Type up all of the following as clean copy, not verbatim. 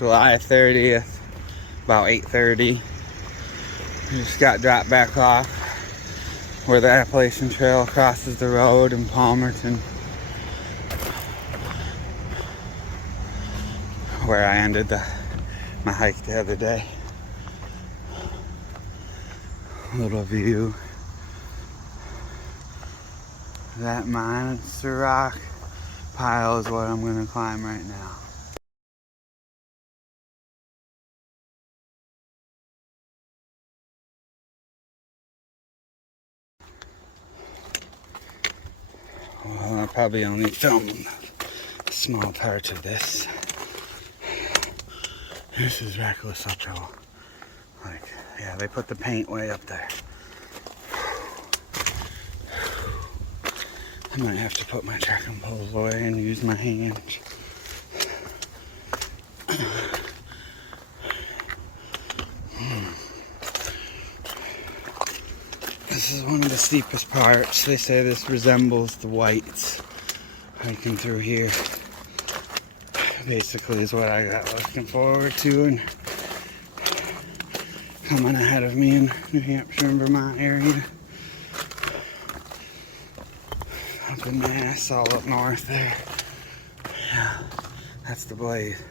July 30th, about 8:30. We just got dropped back off where the Appalachian Trail crosses the road in Palmerton, where I ended my hike the other day. Little view. That monster rock pile is what I'm gonna climb right now. Well, I'll probably only film small parts of this. This is reckless uphill. Like, yeah, they put the paint way up there. I might have to put my trekking poles away and use my hands. This is one of the steepest parts. They say this resembles the whites hiking through here. Basically is what I got looking forward to, and coming ahead of me in New Hampshire and Vermont area. Up in Mass, all up north there. Yeah, that's the blaze.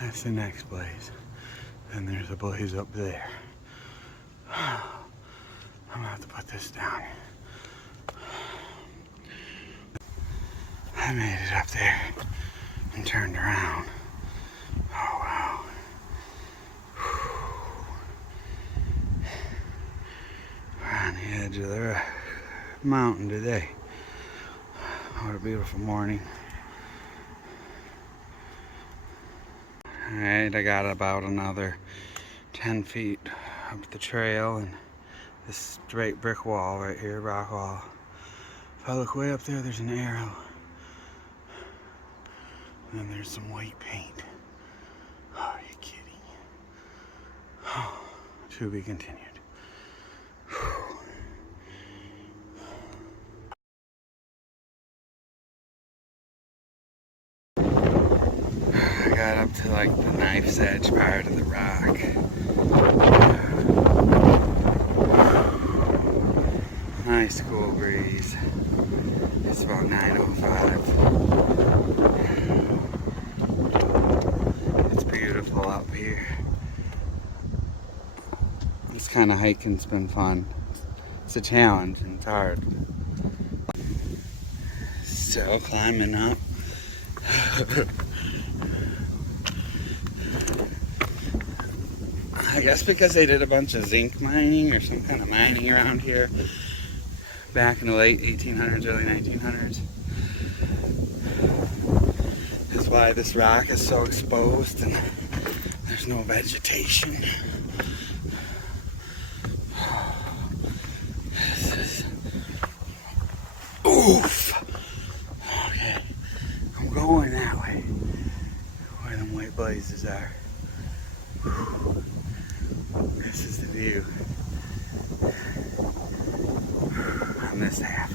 That's the next blaze. And there's a blaze up there. I'm gonna have to put this down. I made it up there and turned around. Oh wow. We're on the edge of the mountain today. What a beautiful morning. Alright, I got about another 10 feet up the trail and this straight brick wall right here, rock wall. If I look way up there, there's an arrow. And then there's some white paint. Oh, are you kidding? Oh, to be continued. Whew. I got up to like the knife's edge part of the rock. Nice cool breeze. It's about 9:05. It's beautiful up here. This kind of hiking's been fun. It's a challenge and it's hard. Still climbing up. I guess because they did a bunch of zinc mining or some kind of mining around here back in the late 1800s, early 1900s. That's why this rock is so exposed and there's no vegetation. This is... Oof! Okay, I'm going that way, where them white blazes are. This is the view on this half.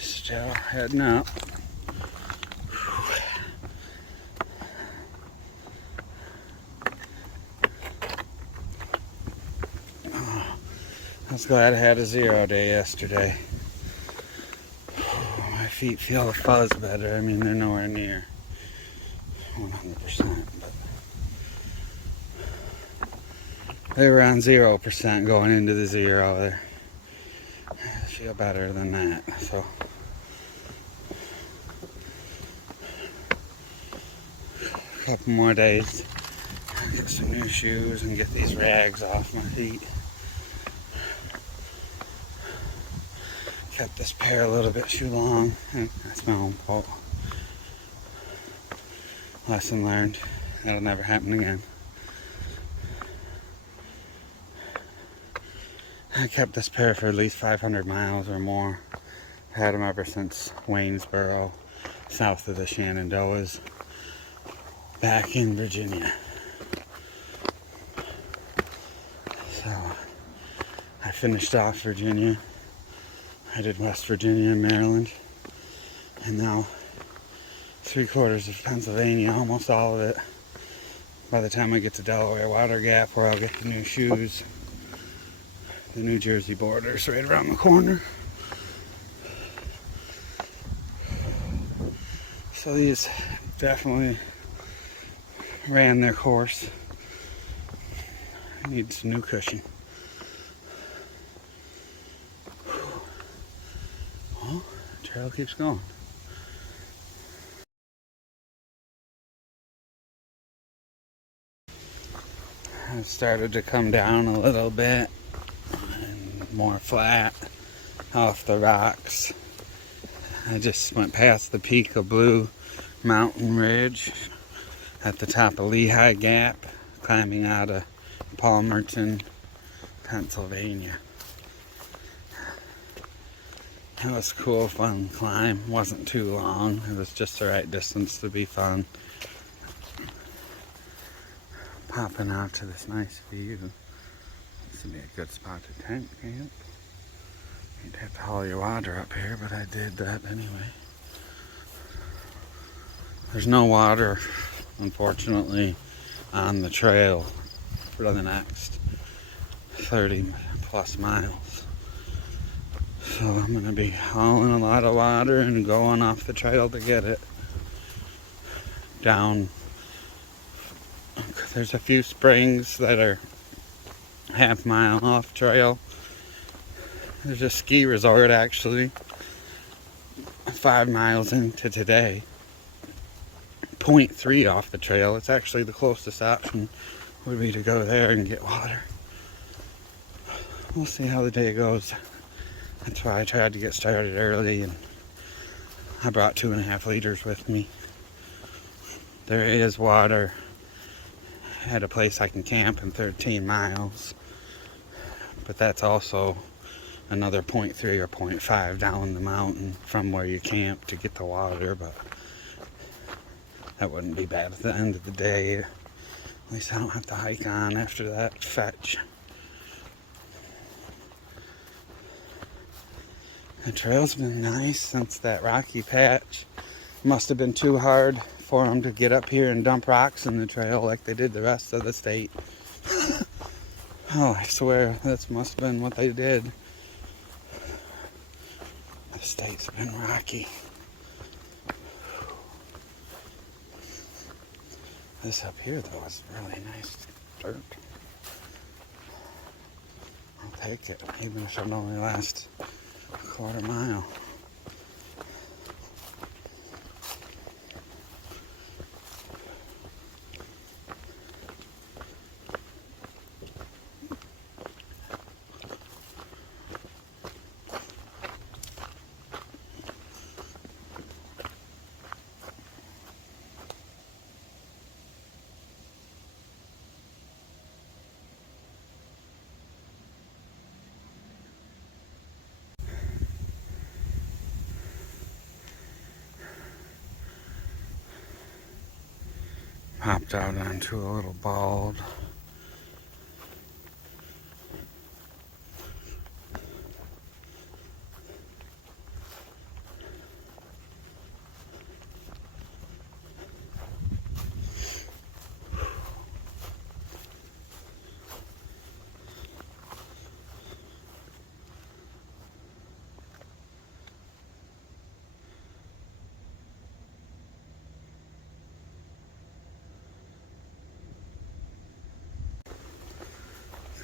Still heading up. I was glad I had a 0 day yesterday. My feet feel the fuzz better. I mean, they're nowhere near 100%, but they were on 0% going into the 0. I feel better than that, so. A couple more days. I'll get some new shoes and get these rags off my feet. Kept this pair a little bit too long, and that's my own fault. Lesson learned. That'll never happen again. I kept this pair for at least 500 miles or more. Had them ever since Waynesboro, south of the Shenandoahs, back in Virginia. So I finished off Virginia. I did West Virginia and Maryland. And now 3/4 of Pennsylvania, almost all of it. By the time I get to Delaware Water Gap, where I'll get the new shoes, the New Jersey border's right around the corner. So these definitely ran their course. I need some new cushion. Well, the trail keeps going. It started to come down a little bit and more flat off the rocks. I just went past the peak of Blue Mountain Ridge at the top of Lehigh Gap, climbing out of Palmerton, Pennsylvania. It was a cool, fun climb. Wasn't too long. It was just the right distance to be fun. Popping out to this nice view. This would be a good spot to tent camp. You'd have to haul your water up here, but I did that anyway. There's no water, unfortunately, on the trail for the next 30 plus miles. So I'm going to be hauling a lot of water and going off the trail to get it down. There's a few springs that are half-mile off trail. There's a ski resort actually 5 miles into today. 0.3 off the trail. It's actually the closest option would be to go there and get water. We'll see how the day goes. That's why I tried to get started early, and I brought 2.5 liters with me. There is water at a place I can camp in 13 miles, but that's also another 0.3 or 0.5 down the mountain from where you camp to get the water, but that wouldn't be bad at the end of the day. At least I don't have to hike on after that fetch. The trail's been nice since that rocky patch. Must have been too hard for them to get up here and dump rocks in the trail like they did the rest of the state. Oh, I swear, this must have been what they did. The state's been rocky. This up here, though, is really nice dirt. I'll take it, even if it only lasts a 1/4 mile. Hopped out onto a little bald.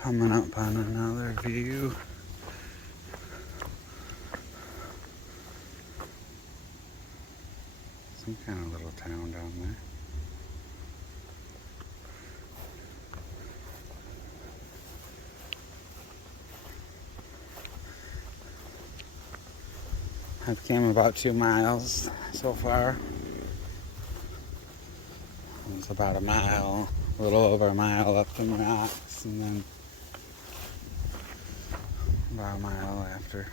Coming up on another view. Some kind of little town down there. I've came about 2 miles so far. It's about a mile, a little over a mile up in the rocks, and then About a mile after.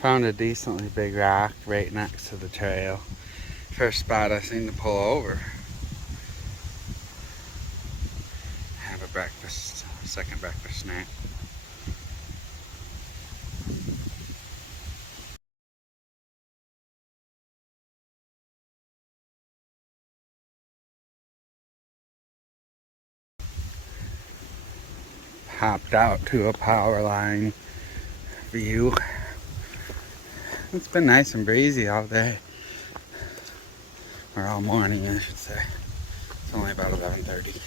Found a decently big rock right next to the trail. First spot I seen to pull over. Have a breakfast, second breakfast snack. Hopped out to a power line view. It's been nice and breezy all day. Or all morning, I should say. It's only about 11:30.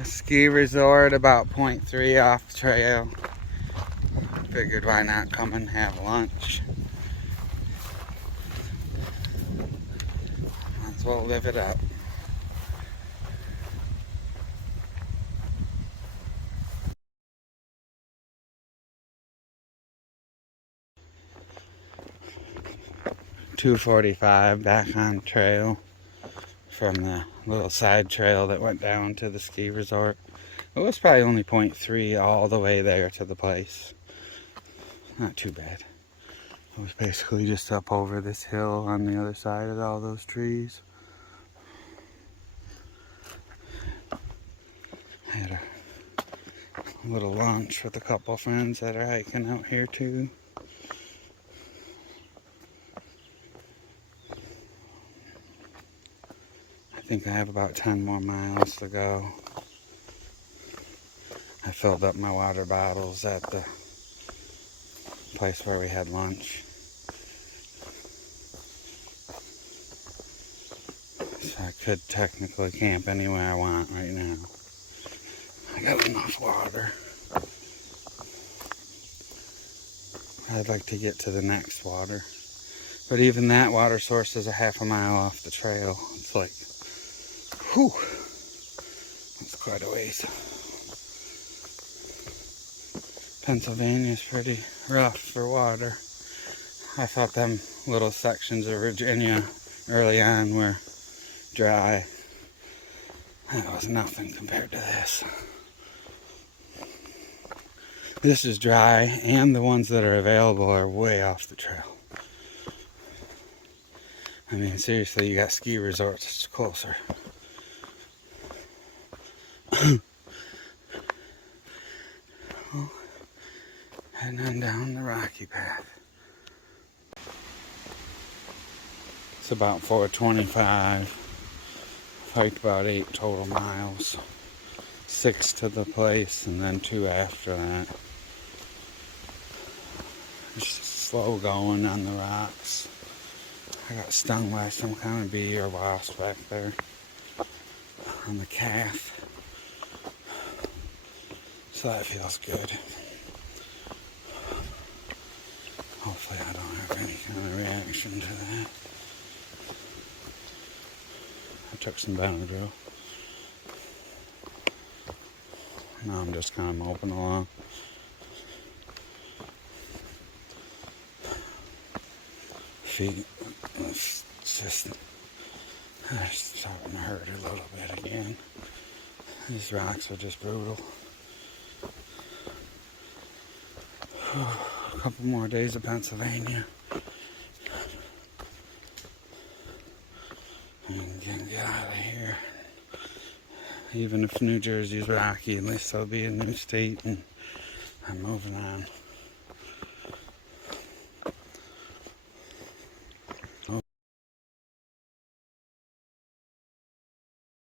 A ski resort about 0.3 off the trail. Figured why not come and have lunch. Might as well live it up. .245 back on trail from the little side trail that went down to the ski resort. It was probably only 0.3 all the way there to the place. Not too bad. It was basically just up over this hill on the other side of all those trees. I had a little lunch with a couple friends that are hiking out here too. I think I have about 10 more miles to go. I filled up my water bottles at the place where we had lunch. So I could technically camp anywhere I want right now. I got enough water. I'd like to get to the next water. But even that water source is a half a mile off the trail. It's like, whew, that's quite a ways. Pennsylvania's pretty rough for water. I thought them little sections of Virginia early on were dry. That was nothing compared to this. This is dry, and the ones that are available are way off the trail. I mean, seriously, you got ski resorts, it's closer. Well, heading on down the rocky path. It's about 4:25. Hiked about 8 total miles. 6 to the place, and then 2 after that. Just slow going on the rocks. I got stung by some kind of bee or wasp back there on the calf. So that feels good. Hopefully I don't have any kind of reaction to that. I took some Benadryl. Now I'm just kind of moping along. Feet, it's just starting to hurt a little bit again. These rocks are just brutal. A couple more days of Pennsylvania. And then get out of here. Even if New Jersey's rocky, at least I'll be a new state and I'm moving on.